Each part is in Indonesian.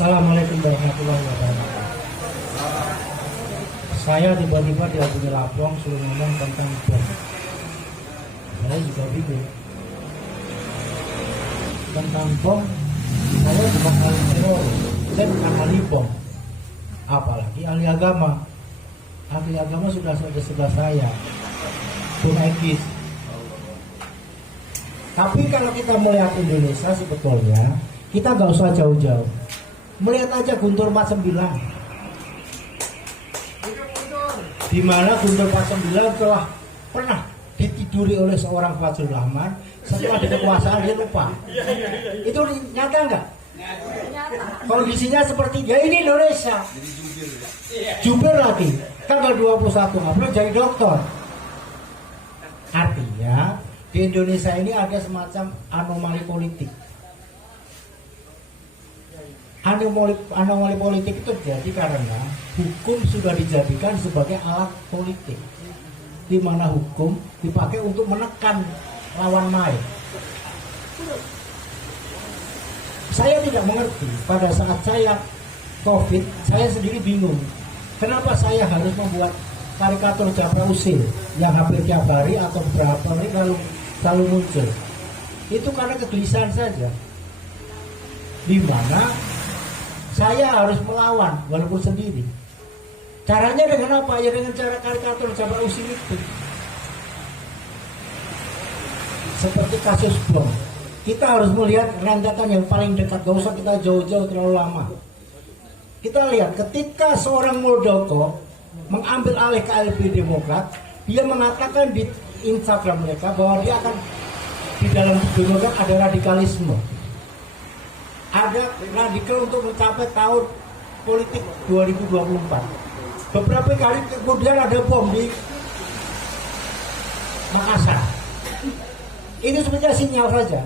Assalamualaikum warahmatullahi wabarakatuh. Saya tiba-tiba dihubungi Lapong suruh ngomong tentang bom. Saya juga bingung. Tentang bom, saya bukan ahli teroris, saya bukan ahli bom. Apalagi ahli agama. Ahli agama sudah ada sebelah saya, Bung Egis. Tapi kalau kita melihat Indonesia sebetulnya, kita nggak usah jauh-jauh. Melihat aja Guntur 49. Di mana Guntur 49 telah pernah ditiduri oleh seorang Fadzul Rahman, setelah di kekuasaan dia lupa. Itu nyata nggak? Kondisinya seperti dia ini Indonesia. Jubir lagi, tanggal 21 April jadi dokter. Artinya di Indonesia ini ada semacam anomali politik. Anomali politik itu terjadi karena hukum sudah dijadikan sebagai alat politik, di mana hukum dipakai untuk menekan lawan main. Saya tidak mengerti, pada saat saya COVID, saya sendiri bingung. Kenapa saya harus membuat karikatur Japra Usil yang hampir tiap hari atau beberapa hari selalu muncul? Itu karena kegelisahan saja. Di mana saya harus melawan walaupun sendiri. Caranya dengan apa? Ya dengan cara karikatur Japra Usil itu. Seperti kasus bom. Kita harus melihat rentetan yang paling dekat. Gak usah kita jauh-jauh terlalu lama. Kita lihat ketika seorang Muldoko mengambil alih KLB Demokrat, dia mengatakan di Instagram mereka bahwa dia akan di dalam Demokrat ada radikalisme. Ada radikal untuk mencapai tahun politik 2024. Beberapa kali kemudian ada bom di Makassar. Ini sebenarnya sinyal saja.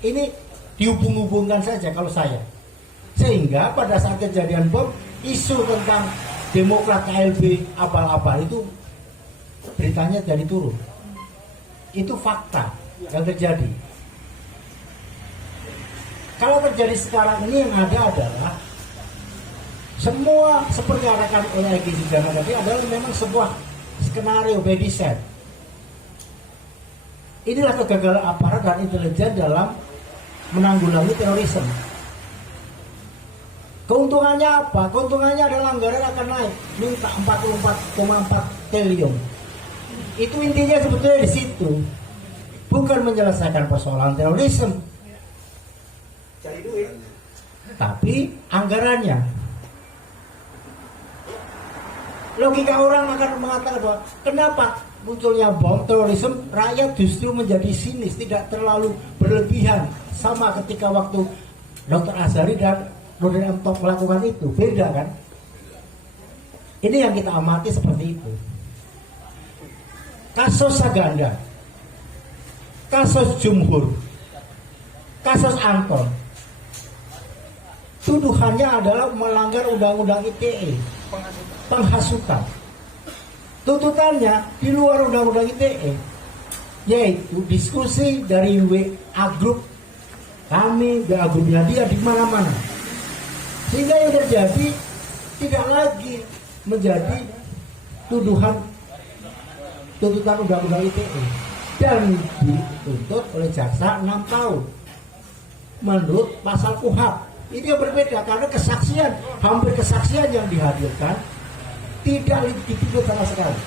Ini dihubung-hubungkan saja kalau saya. Sehingga pada saat kejadian bom, isu tentang Demokrat KLB abal-abal itu beritanya jadi turun. Itu fakta yang terjadi. Kalau terjadi sekarang ini yang ada adalah semua seperti arakan oleh Egy Sujana tadi adalah memang sebuah skenario by design. Inilah kegagalan aparat dan intelijen dalam menanggulangi terorisme. Keuntungannya apa? Keuntungannya adalah anggaran akan naik, minta 44,4 triliun. Itu intinya sebetulnya di situ. Bukan menyelesaikan persoalan terorisme, cari duit, tapi anggarannya. Logika orang akan mengatakan bahwa kenapa munculnya bom terorisme, rakyat justru menjadi sinis, tidak terlalu berlebihan. Sama ketika waktu Dr. Azhari dan Nurdin M. Top melakukan itu, beda kan? Ini yang kita amati seperti itu. Kasus Saganda, kasus Jumhur, kasus Anton, tuduhannya adalah melanggar undang-undang ITE, penghasutan. Tuntutannya di luar undang-undang ITE, yaitu diskusi dari WA Group kami, WA Groupnya dia di mana-mana. Sehingga yang terjadi tidak lagi menjadi tuntutan undang-undang ITE dan dituntut oleh jaksa 6 tahun menurut pasal KUHP. Ini yang berbeda karena kesaksian, hampir kesaksian yang dihadirkan tidak dituntut sama sekali.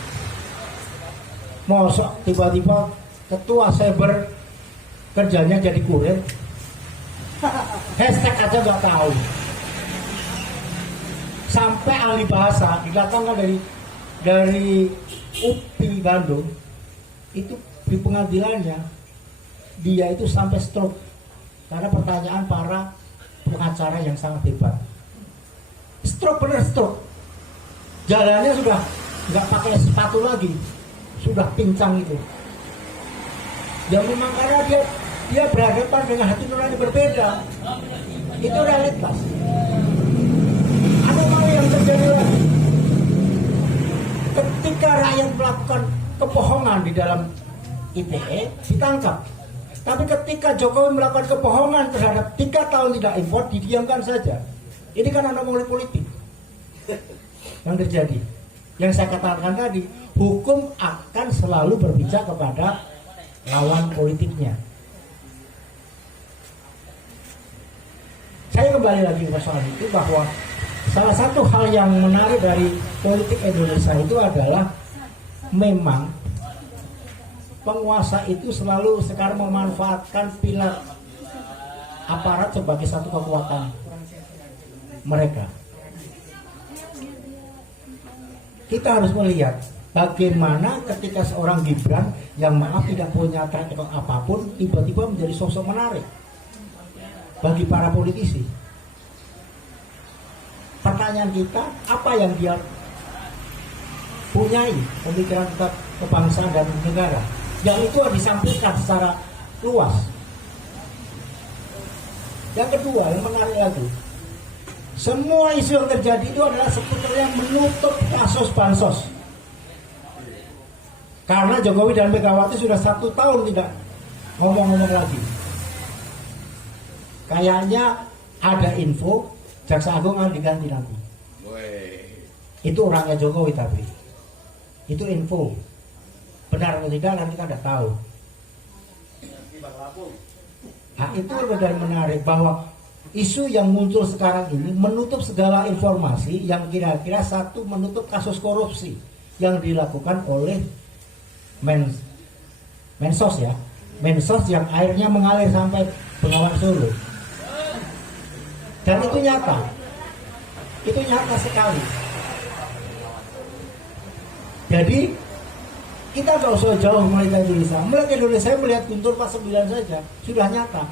Mosok tiba-tiba ketua cyber kerjanya jadi kurir, hashtag aja nggak tahu. Sampai ahli bahasa didatangkan dari UPI Bandung, itu di pengadilannya dia itu sampai stroke karena pertanyaan para pengacara yang sangat hebat. Stroke, bener stroke. Jalannya sudah nggak pakai sepatu lagi, sudah pincang itu. Ya memang karena dia berhadapan dengan hati nurani berbeda. Itu realitas. Ada hal yang terjadi lagi. Ketika rakyat melakukan kebohongan di dalam ITE ditangkap. Tapi ketika Jokowi melakukan kebohongan terhadap 3 tahun tidak impor, didiamkan saja. Ini kan anomali politik yang terjadi. Yang saya katakan tadi, hukum akan selalu berpijak kepada lawan politiknya. Saya kembali lagi ke soal itu, bahwa salah satu hal yang menarik dari politik Indonesia itu adalah memang penguasa itu selalu sekarang memanfaatkan pilar aparat sebagai satu kekuatan mereka. Kita harus melihat bagaimana ketika seorang Gibran yang maaf tidak punya track record apapun tiba-tiba menjadi sosok menarik bagi para politisi. Pertanyaan kita, apa yang dia punyai pemikiran tentang kebangsaan dan negara, yang itu harus disampaikan secara luas. Yang kedua, yang menarik lagi, semua isu yang terjadi itu adalah sebetulnya menutup kasus bansos. Karena Jokowi dan Megawati sudah 1 tahun tidak ngomong-ngomong lagi. Kayaknya ada info Jaksa Agung akan diganti nanti. Itu orangnya Jokowi, tapi itu info. Benar atau tidak kan kita tidak tahu. Nah, itu lebih menarik, bahwa isu yang muncul sekarang ini menutup segala informasi yang kira-kira satu menutup kasus korupsi yang dilakukan oleh Mensos ya. Mensos yang airnya mengalir sampai Bengawan Solo. Dan itu nyata. Itu nyata sekali. Jadi kita nggak usah jauh melihat Indonesia. Melihat Indonesia, melihat Guntur 49 saja sudah nyata.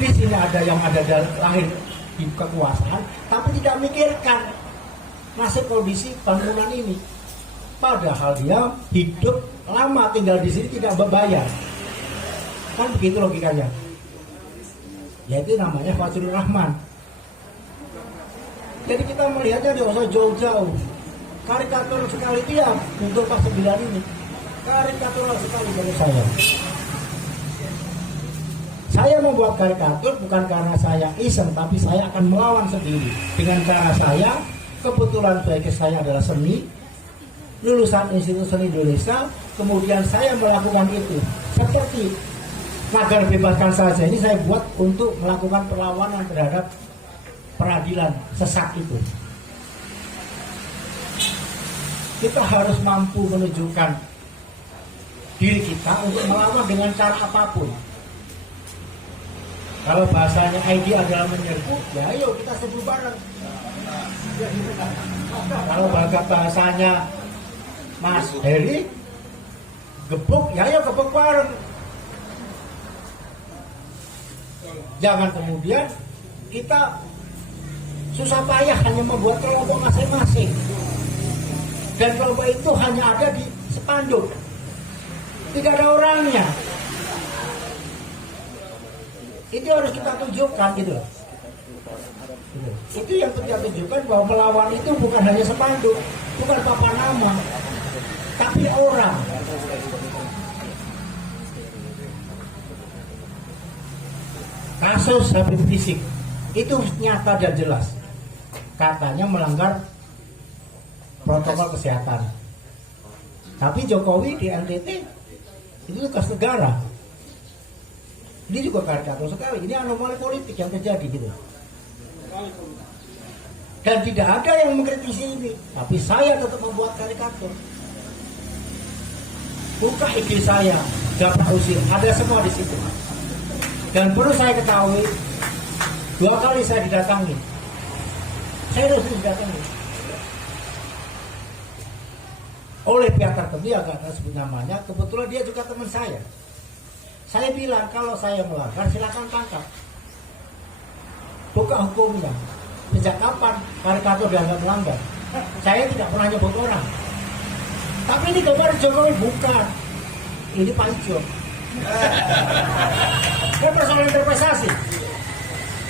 Di sini ada yang lahir di kekuasaan, tapi tidak memikirkan nasib kondisi bangunan ini. Padahal dia hidup lama tinggal di sini tidak berbayar. Kan begitu logikanya. Yaitu namanya Fajrul Rahman. Jadi kita melihatnya tidak usah jauh-jauh. Karikatur sekali dia untuk Pak 9 ini. Karikatur sekali menurut saya. Saya membuat karikatur bukan karena saya iseng, tapi saya akan melawan sendiri. Dengan cara saya, kebetulan bagi saya adalah seni, lulusan Institut Seni Indonesia, kemudian saya melakukan itu. Seperti Magar Bebaskan Saja ini saya buat untuk melakukan perlawanan terhadap peradilan sesat itu. Kita harus mampu menunjukkan diri kita untuk melawan dengan cara apapun. Kalau bahasanya ID adalah menyerbu, ya ayo kita serbu bareng. Kalau bahasanya Mas Heri gebuk, ya ayo gebuk bareng. Jangan kemudian kita susah payah hanya membuat kelompok masing-masing. Dan kelompok itu hanya ada di spanduk. Tidak ada orangnya. Itu harus kita tunjukkan gitu loh. Itu yang kita tunjukkan, bahwa melawan itu bukan hanya spanduk, bukan papan nama, tapi orang. Kasus Habib Rizik itu nyata dan jelas. Katanya melanggar protokol kesehatan. Tapi Jokowi di NTT itu tugas negara. Ini juga karikatur sekali. Ini anomali politik yang terjadi gitu. Dan tidak ada yang mengkritisi ini. Tapi saya tetap membuat karikatur. Buka IG saya, Japra Usir, ada semua di situ. Dan perlu saya ketahui, 2 kali saya didatangi. Saya harus didatangi oleh pihak tertentu yang agak sebut namanya. Kebetulan dia juga teman saya. Saya bilang kalau saya melanggar silakan tangkap. Buka hukumnya. Sejak kapan karikatur dianggap melanggar? Saya tidak pernah nyebut orang. Tapi ini gambar Jokowi bukan. Ini Pak Ijo. Kan persoalan interpretasi.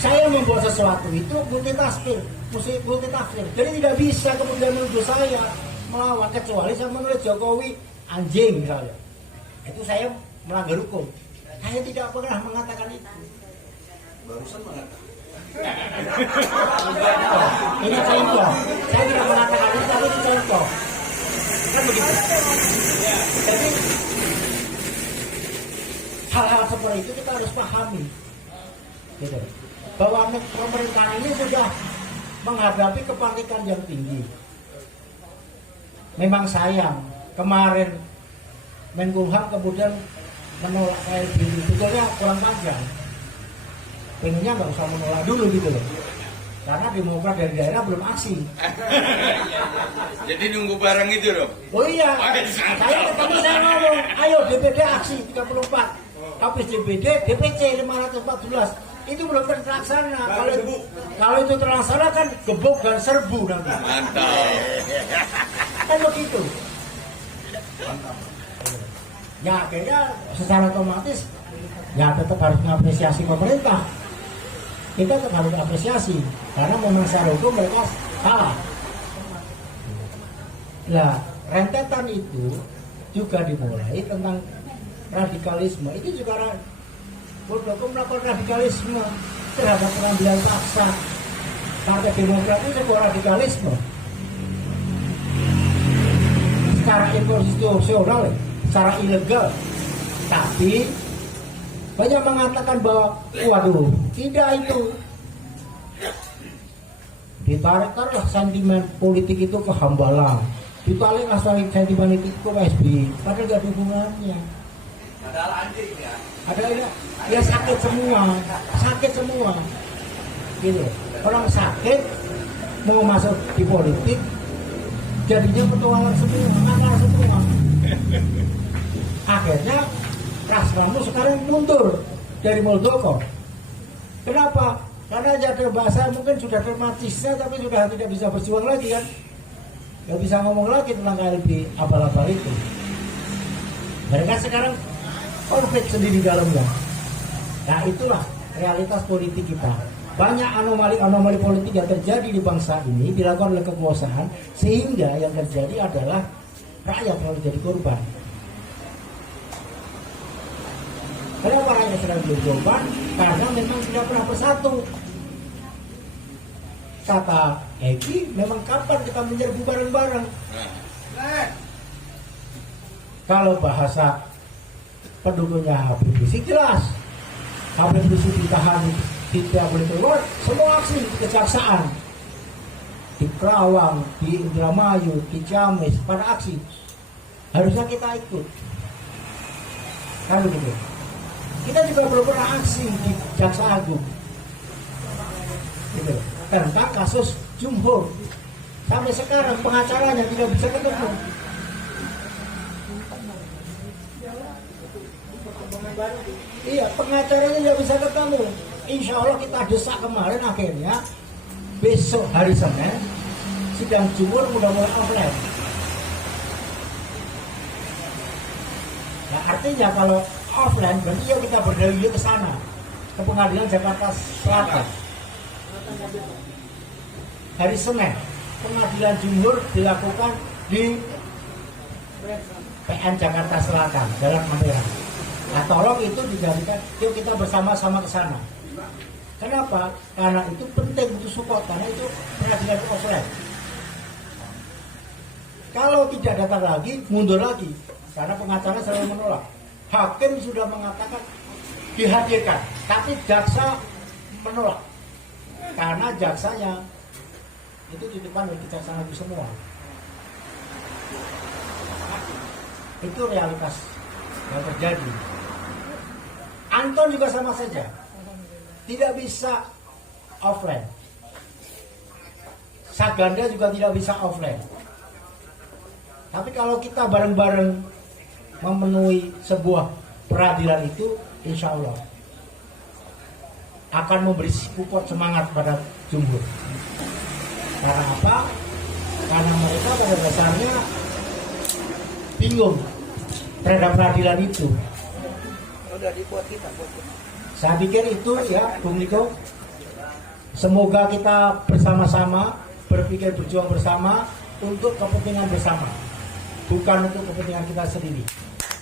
Saya membuat sesuatu itu multitafsir. Jadi tidak bisa kemudian menuduh saya melawan, kecuali saya menulis Jokowi anjing misalnya. Itu saya melanggar hukum. Saya tidak pernah mengatakan itu. Barusan mengatakan. Ini contoh. Saya tidak mengatakan itu, tapi ini contoh. Kan begitu. Jadi hal-hal seperti itu kita harus pahami, gitu. Bahwa pemerintahan ini sudah menghadapi kepanikan yang tinggi. Memang sayang kemarin Menkumham kemudian menolak KLB itu, sebetulnya kurang panjang. Pengennya nggak usah menolak dulu gitu loh, karena Demokrat dari daerah belum aksi. Jadi nunggu barang itu dong. Oh iya, saya ngomong, ayo DPD aksi 34, habis DPD, DPC 514, itu belum terlaksana. Kalau itu terlaksana kan gebuk dan serbu nanti. Mantap. Kan begitu. Ya akhirnya secara otomatis ya tetap harus mengapresiasi pemerintah. Kita tetap harus apresiasi karena memang secara hukum mereka salah. Nah, rentetan itu juga dimulai tentang radikalisme. Itu juga Muldoko melakukan radikalisme terhadap pengambilan paksa. Partai Demokrat itu sebuah radikalisme secara inkonstitusional, secara ilegal. Tapi banyak mengatakan bahwa waduh, tidak itu. Ditarik-tarik sentimen politik itu ke Hambalang, ditarik sentimen itu ke SBY, padahal gak ada hubungannya. Ada ya sakit semua, gitu. Orang sakit mau masuk di politik, jadinya petualang semua. Akhirnya Rasramo sekarang mundur dari Muldoko. Kenapa? Karena jadwal bahasa mungkin sudah termatisnya, tapi sudah tidak bisa berjuang lagi kan. Gak bisa ngomong lagi tentang KLB abal-abal itu. Mereka sekarang konflik sendiri dalamnya. Nah itulah realitas politik kita. Banyak anomali politik yang terjadi di bangsa ini dilakukan oleh kekuasaan, sehingga yang terjadi adalah rakyat yang menjadi korban. Kenapa rakyat sedang menjadi korban? Karena memang tidak pernah bersatu. Kata Eki, memang kapan kita menyerbu bareng-bareng? Kalau bahasa pendukungnya Habib Rizik jelas, Habib Rizik ditahan, tidak boleh keluar, semua aksi di Kejaksaan, di Kerawang, di Indramayu, di Ciamis, pada aksi harusnya kita ikut. Kan begitu. Kita juga belum pernah aksi di Jaksa Agung, gitu, tentang kasus Jumhur. Sampai sekarang pengacaranya tidak bisa ketemu. Iya, pengacaranya tidak bisa ketemu. Insya Allah kita desak kemarin, akhirnya besok hari Senin sidang Jumhur mudah-mudahan offline. Nah, artinya kalau offline berarti ya kita berdalih ke sana, ke Pengadilan Jakarta Selatan. Hari Senin Pengadilan Jumhur dilakukan di PN Jakarta Selatan, Jalan Ampera. Nah, tolong itu dijadikan, yuk kita bersama-sama ke sana. Kenapa? Karena itu penting untuk support, karena itu pengadilan offline. Kalau tidak datang lagi, mundur lagi, karena pengacara selalu menolak. Hakim sudah mengatakan dihadirkan, tapi jaksa menolak, karena jaksanya itu titipan dari Kejaksaan Agung semua. Itu realitas yang terjadi. Anton juga sama saja, tidak bisa offline. Saganda juga tidak bisa offline. Tapi kalau kita bareng-bareng memenuhi sebuah peradilan itu, insya Allah akan memberi support semangat pada Jumhur. Karena apa? Karena mereka pada dasarnya bingung terhadap peradilan itu. Saya pikir itu ya, Bung Niko. Semoga kita bersama-sama berpikir, berjuang bersama untuk kepentingan bersama, bukan untuk kepentingan kita sendiri.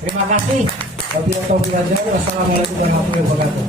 Terima kasih. Wassalamualaikum warahmatullahi wabarakatuh.